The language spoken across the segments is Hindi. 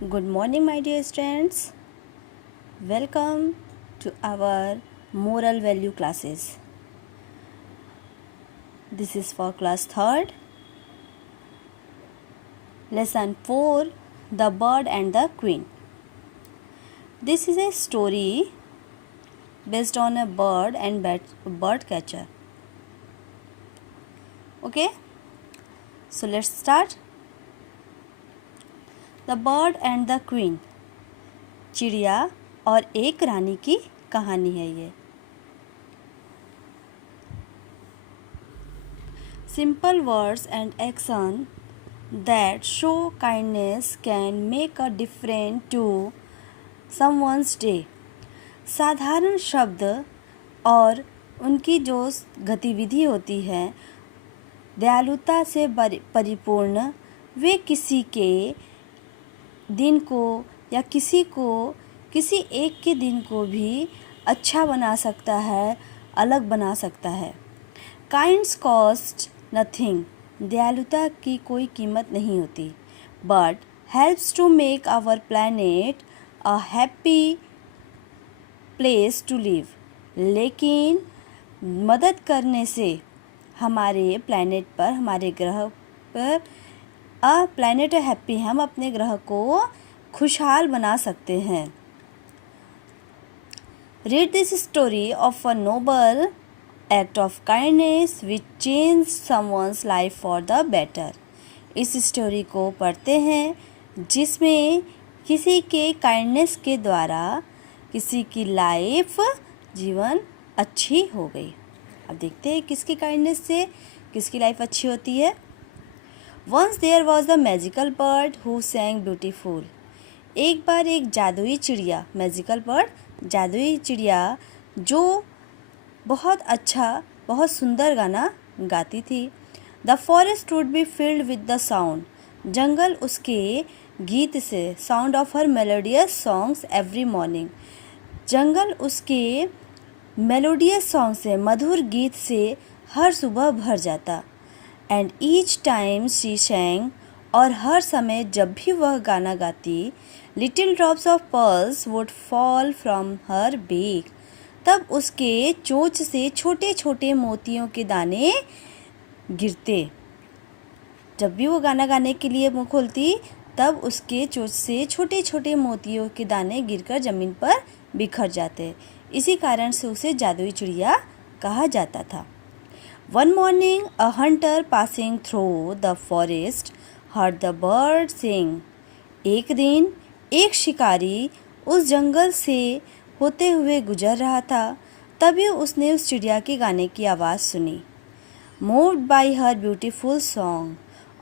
Good morning, my dear students. Welcome to our moral value classes. This is for class 3rd. Lesson 4, The Bird and the Queen. This is a story based on a bird and bird catcher. Okay, so let's start. The Bird and the Queen. चिड़िया और एक रानी की कहानी है ये. Simple words and action that show kindness can make a difference to someone's day. साधारण शब्द और उनकी जो गतिविधि होती है दयालुता से परिपूर्ण, वे किसी के दिन को या किसी एक के दिन को भी अच्छा बना सकता है, अलग बना सकता है. Kinds cost nothing. दयालुता की कोई कीमत नहीं होती. But helps to make our planet a happy place to live. लेकिन मदद करने से हमारे प्लैनेट पर, हमारे ग्रह पर प्लैनेट हैप्पी, हम अपने ग्रह को खुशहाल बना सकते हैं. Read this story of a Nobel act of kindness which change someone's life for the better. इस स्टोरी को पढ़ते हैं जिसमें किसी के काइंडनेस के द्वारा किसी की लाइफ, जीवन अच्छी हो गई. अब देखते हैं किसकी काइंडनेस से किसकी लाइफ अच्छी होती है. Once there was a magical bird who sang beautiful. एक बार एक जादुई चिड़िया, मैजिकल बर्ड, जादुई चिड़िया जो बहुत अच्छा, बहुत सुंदर गाना गाती थी. The forest would be filled with the sound. जंगल उसके गीत से, sound of her melodious songs every morning. जंगल उसके मेलोडियस सॉन्ग से, मधुर गीत से हर सुबह भर जाता. And each time she sang, और हर समय जब भी वह गाना गाती, little drops of pearls would fall from her beak. तब उसके चोंच से छोटे छोटे मोतियों के दाने गिरते. जब भी वो गाना गाने के लिए मुँह खोलती, तब उसके चोंच से छोटे छोटे मोतियों के दाने गिरकर ज़मीन पर बिखर जाते. इसी कारण से उसे जादुई चिड़िया कहा जाता था. One morning, a hunter passing through the forest heard the bird sing. एक दिन एक शिकारी उस जंगल से होते हुए गुजर रहा था. तभी उसने उस चिड़िया के गाने की आवाज़ सुनी. Moved by her beautiful song,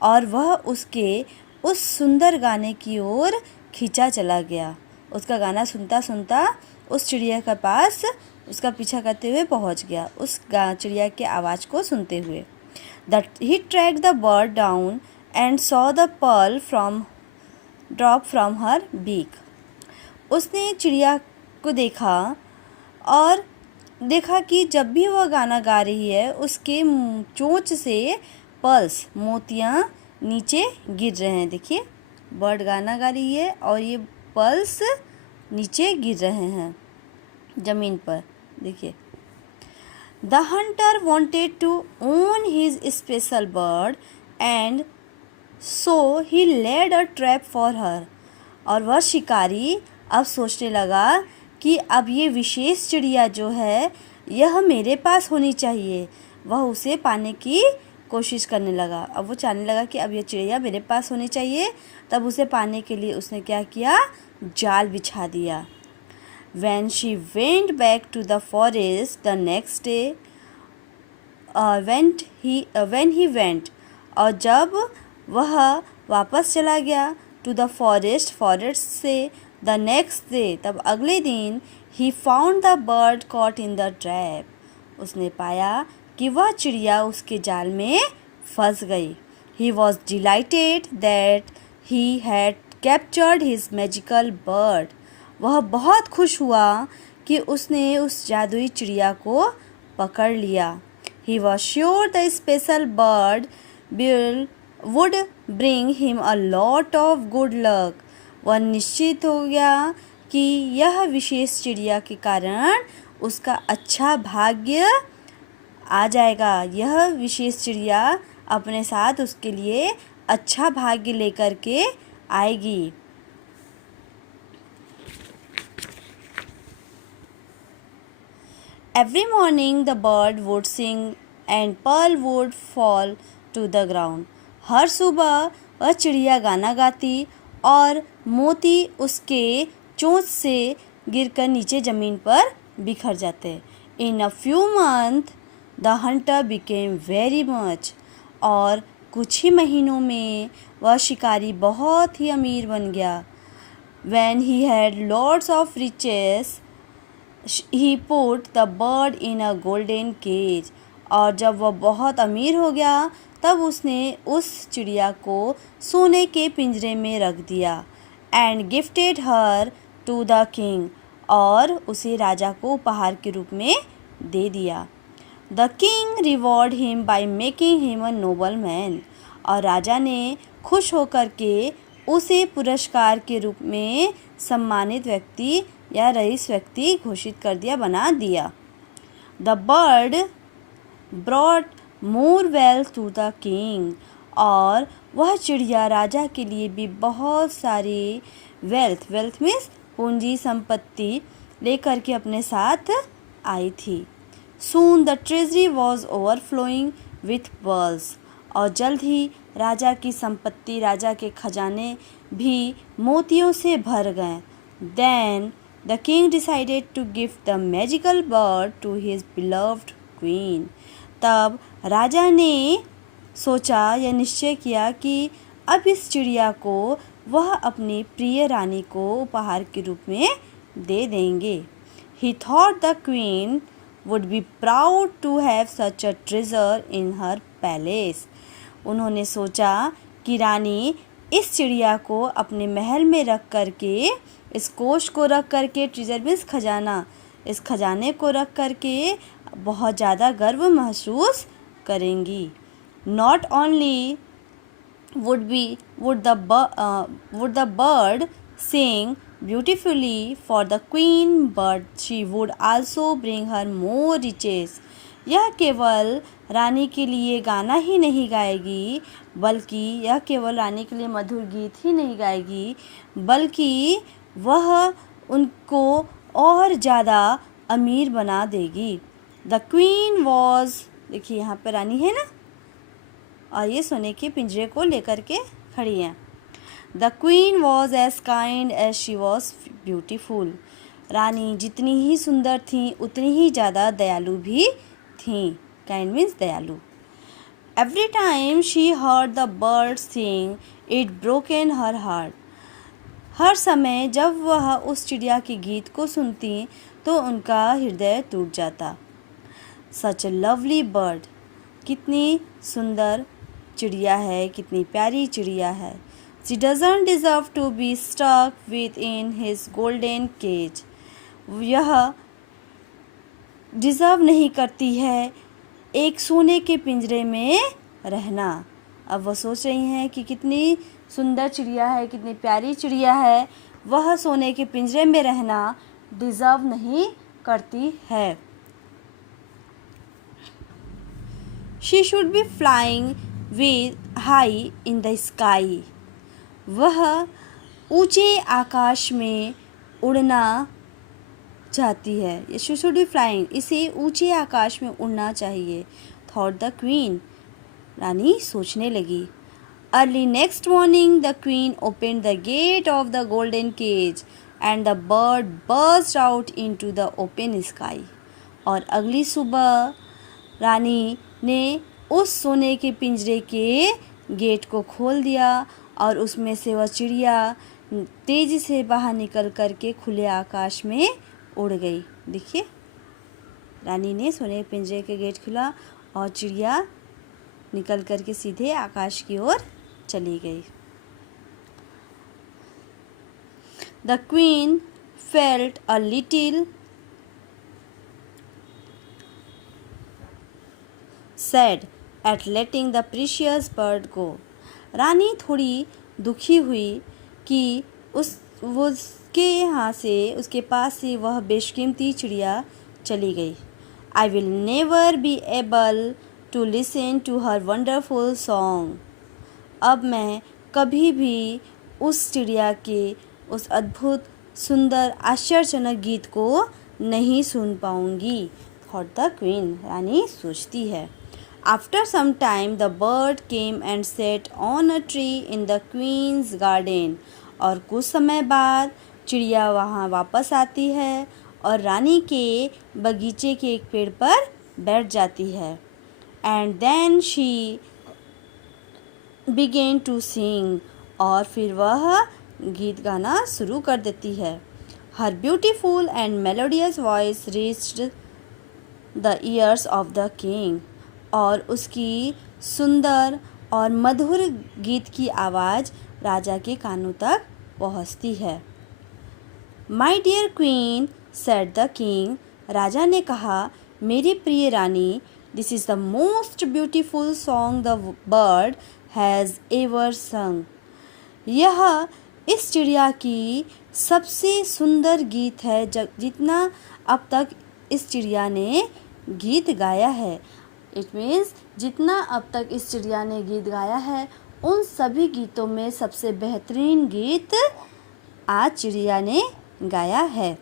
और वह उसके उस सुंदर गाने की ओर खींचा चला गया. उसका गाना सुनता सुनता उस चिड़िया के पास उसका पीछा करते हुए पहुंच गया, उस चिड़िया के आवाज़ को सुनते हुए. He tracked the bird down and saw the pearl drop from her beak. उसने चिड़िया को देखा और देखा कि जब भी वह गाना गा रही है, उसके चोंच से पर्ल्स, मोतियाँ नीचे गिर रहे हैं. देखिए, बर्ड गाना गा रही है और ये पर्ल्स नीचे गिर रहे हैं ज़मीन पर. देखिए, the hunter wanted to own his special bird and so he laid a trap for her. और वह शिकारी अब सोचने लगा कि अब ये विशेष चिड़िया जो है यह मेरे पास होनी चाहिए. वह उसे पाने की कोशिश करने लगा. अब वो चाहने लगा कि अब यह चिड़िया मेरे पास होनी चाहिए. तब उसे पाने के लिए उसने क्या किया, जाल बिछा दिया. When she went back to the forest the next day, when he went, और जब वह वापस चला गया to the forest से the next day, तब अगले दिन he found the bird caught in the trap. उसने पाया कि वह चिड़िया उसके जाल में फंस गई. He was delighted that he had captured his magical bird. वह बहुत खुश हुआ कि उसने उस जादुई चिड़िया को पकड़ लिया. He was sure the special bird would bring him a lot of good luck. वह निश्चित हो गया कि यह विशेष चिड़िया के कारण उसका अच्छा भाग्य आ जाएगा। यह विशेष चिड़िया अपने साथ उसके लिए अच्छा भाग्य लेकर के आएगी। Every morning the bird would sing and pearl would fall to the ground. हर सुबह वह चिड़िया गाना गाती और मोती उसके चोंच से गिरकर नीचे ज़मीन पर बिखर जाते। In a few months the hunter became very much. और कुछ ही महीनों में वह शिकारी बहुत ही अमीर बन गया। When he had lots of riches, he put the bird in a golden cage. और जब वह बहुत अमीर हो गया तब उसने उस चिड़िया को सोने के पिंजरे में रख दिया। And gifted her to the king, और उसे राजा को उपहार के रूप में दे दिया। The king reward him by making him a noble man, और राजा ने खुश होकर के उसे पुरस्कार के रूप में सम्मानित व्यक्ति या रईस व्यक्ति घोषित कर दिया, बना दिया। The bird brought more wealth to the king, और वह चिड़िया राजा के लिए भी बहुत सारी वेल्थ मीन्स पूंजी संपत्ति लेकर के अपने साथ आई थी। Soon the treasury was overflowing with pearls, और जल्द ही राजा की संपत्ति, राजा के खजाने भी मोतियों से भर गए। Then the king decided to give the magical bird to his beloved queen. तब राजा ने सोचा या निश्चय किया कि अब इस चिड़िया को वह अपनी प्रिय रानी को उपहार के रूप में दे देंगे। He thought the queen would be proud to have such a treasure in her palace. उन्होंने सोचा कि रानी इस चिड़िया को अपने महल में रख करके, इस कोष को रख करके, ट्रेजर मीन्स खजाना, इस खजाने को रख करके बहुत ज़्यादा गर्व महसूस करेंगी। Not only would the bird sing beautifully for the queen, but she would also bring her more riches. यह केवल रानी के लिए गाना ही नहीं गाएगी, बल्कि यह केवल रानी के लिए मधुर गीत ही नहीं गाएगी, बल्कि वह उनको और ज़्यादा अमीर बना देगी। द क्वीन वॉज, देखिए यहाँ पर रानी है ना, और ये सोने के पिंजरे को लेकर के खड़ी हैं। The queen was as kind as she was beautiful. रानी जितनी ही सुंदर थी उतनी ही ज़्यादा दयालु भी थी। काइंड मीन्स दयालु। Every time she heard the bird sing it broken her heart. हर समय जब वह उस चिड़िया के गीत को सुनती तो उनका हृदय टूट जाता। सच अ लवली बर्ड, कितनी सुंदर चिड़िया है, कितनी प्यारी चिड़िया है। She doesn't deserve to be stuck within his golden cage. यह डिज़र्व नहीं करती है एक सोने के पिंजरे में रहना। अब वह सोच रही हैं कि कितनी सुंदर चिड़िया है, कितनी प्यारी चिड़िया है, वह सोने के पिंजरे में रहना डिज़र्व नहीं करती है। She should be flying with high in the sky. वह ऊंचे आकाश में उड़ना चाहती है। She should be flying, इसे ऊंचे आकाश में उड़ना चाहिए। Thought the queen, रानी सोचने लगी। Early next morning the queen opened the gate of the golden cage and the bird burst out into the open sky. और अगली सुबह रानी ने उस सोने के पिंजरे के गेट को खोल दिया और उसमें से वह चिड़िया तेज़ी से बाहर निकल कर के खुले आकाश में उड़ गई। देखिए, रानी ने सोने के पिंजरे के गेट खुला और चिड़िया निकल कर के सीधे आकाश की ओर चली गई। The queen felt a little sad at letting the precious bird go. रानी थोड़ी दुखी हुई कि उसके यहाँ से, उसके पास से वह बेशकीमती चिड़िया चली गई। I will never be able to listen to her wonderful song. अब मैं कभी भी उस चिड़िया के उस अद्भुत सुंदर आश्चर्यजनक गीत को नहीं सुन पाऊंगी। थॉट द क्वीन, रानी सोचती है। After some time the bird came and sat on a tree in the queen's garden. और कुछ समय बाद चिड़िया वहाँ वापस आती है और रानी के बगीचे के एक पेड़ पर बैठ जाती है। And then she began to sing. और फिर वह गीत गाना शुरू कर देती है। Her beautiful and melodious voice reached the ears of the king. और उसकी सुंदर और मधुर गीत की आवाज़ राजा के कानों तक पहुँचती है। My dear queen, said the king. राजा ने कहा, मेरी प्रिय रानी, this is the most beautiful song the bird has ever sung. यह इस चिड़िया की सबसे सुंदर गीत है जितना अब तक इस चिड़िया ने गीत गाया है। इट मीन्स जितना अब तक इस चिड़िया ने गीत गाया है उन सभी गीतों में सबसे बेहतरीन गीत आज चिड़िया ने गाया है।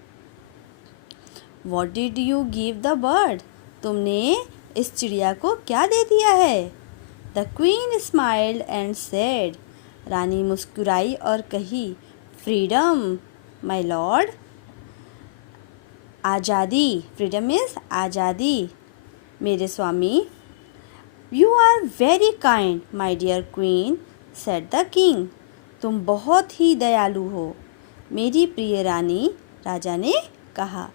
What did you give the bird? तुमने इस चिड़िया को क्या दे दिया है? The queen smiled and said. रानी मुस्कुराई और कही, फ्रीडम माय लॉर्ड। आज़ादी, फ्रीडम मीन्स आज़ादी मेरे स्वामी। You are very kind my dear queen, said the king. तुम बहुत ही दयालु हो मेरी प्रिय रानी, राजा ने कहा।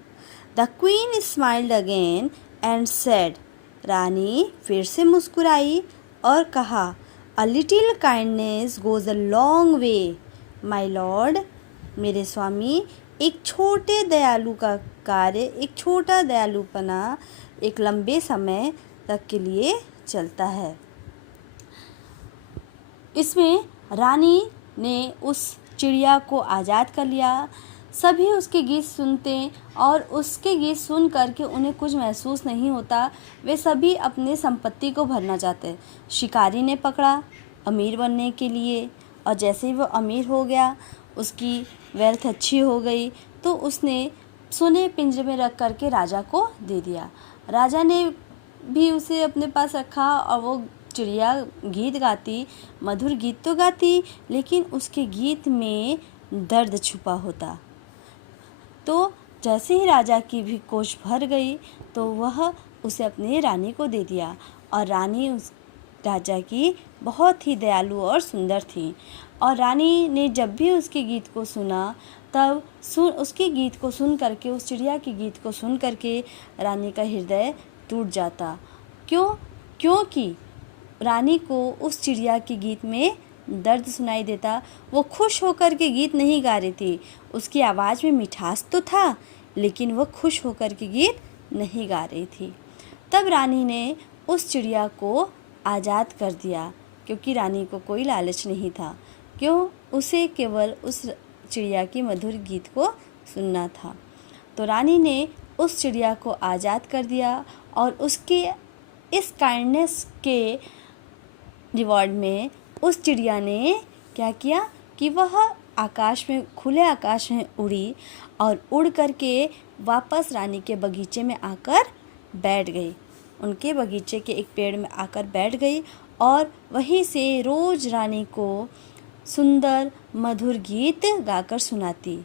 The queen smiled again and said. रानी फिर से मुस्कुराई और कहा, a little kindness goes a long way my lord. मेरे स्वामी, एक छोटे दयालु का कार्य, एक छोटा दयालुपना एक लंबे समय तक के लिए चलता है। इसमें रानी ने उस चिड़िया को आज़ाद कर लिया। सभी उसके गीत सुनते और उसके गीत सुन करके उन्हें कुछ महसूस नहीं होता। वे सभी अपने संपत्ति को भरना चाहते। शिकारी ने पकड़ा अमीर बनने के लिए, और जैसे ही वो अमीर हो गया, उसकी वेल्थ अच्छी हो गई, तो उसने सोने पिंजरे में रख करके राजा को दे दिया। राजा ने भी उसे अपने पास रखा और वो चिड़िया गीत गाती, मधुर गीत तो गाती, लेकिन उसके गीत में दर्द छुपा होता। तो जैसे ही राजा की भी कोश भर गई तो वह उसे अपनी रानी को दे दिया। और रानी उस राजा की बहुत ही दयालु और सुंदर थी। और रानी ने जब भी उसके गीत को सुना, तब उसके गीत को सुन करके, उस चिड़िया के गीत को सुन करके रानी का हृदय टूट जाता। क्योंकि रानी को उस चिड़िया के गीत में दर्द सुनाई देता। वो खुश होकर के गीत नहीं गा रही थी, उसकी आवाज़ में मिठास तो था, लेकिन वो खुश होकर के गीत नहीं गा रही थी। तब रानी ने उस चिड़िया को आज़ाद कर दिया, क्योंकि रानी को कोई लालच नहीं था। उसे केवल उस चिड़िया की मधुर गीत को सुनना था। तो रानी ने उस चिड़िया को आज़ाद कर दिया और उसके इस काइंडनेस के रिवॉर्ड में उस चिड़िया ने क्या किया कि वह आकाश में, खुले आकाश में उड़ी और उड़ करके वापस रानी के बगीचे में आकर बैठ गई। उनके बगीचे के एक पेड़ में आकर बैठ गई और वहीं से रोज़ रानी को सुंदर मधुर गीत गाकर सुनाती,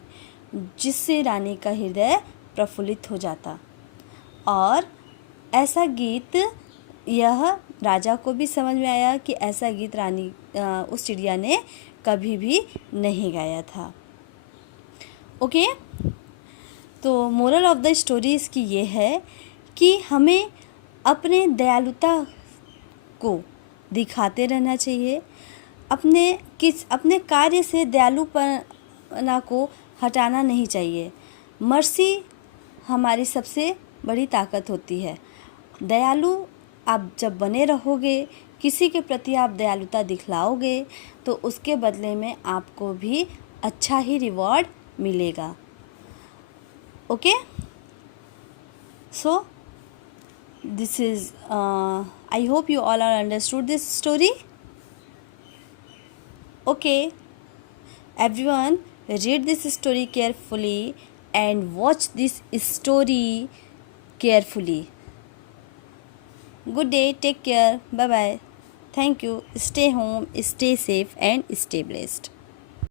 जिससे रानी का हृदय प्रफुल्लित हो जाता। और ऐसा गीत, यह राजा को भी समझ में आया कि ऐसा गीत रानी उस चिड़िया ने कभी भी नहीं गाया था। ओके, तो मोरल ऑफ द स्टोरी इसकी ये है कि हमें अपने दयालुता को दिखाते रहना चाहिए। अपने कार्य से दयालुपना को हटाना नहीं चाहिए। मर्सी हमारी सबसे बड़ी ताकत होती है। दयालु आप जब बने रहोगे, किसी के प्रति आप दयालुता दिखलाओगे, तो उसके बदले में आपको भी अच्छा ही रिवॉर्ड मिलेगा. Okay, so this is I hope you all are understood this story. Okay, everyone, read this story carefully and watch this story carefully. Good day, take care, bye bye. Thank you. Stay home, stay safe and stay blessed.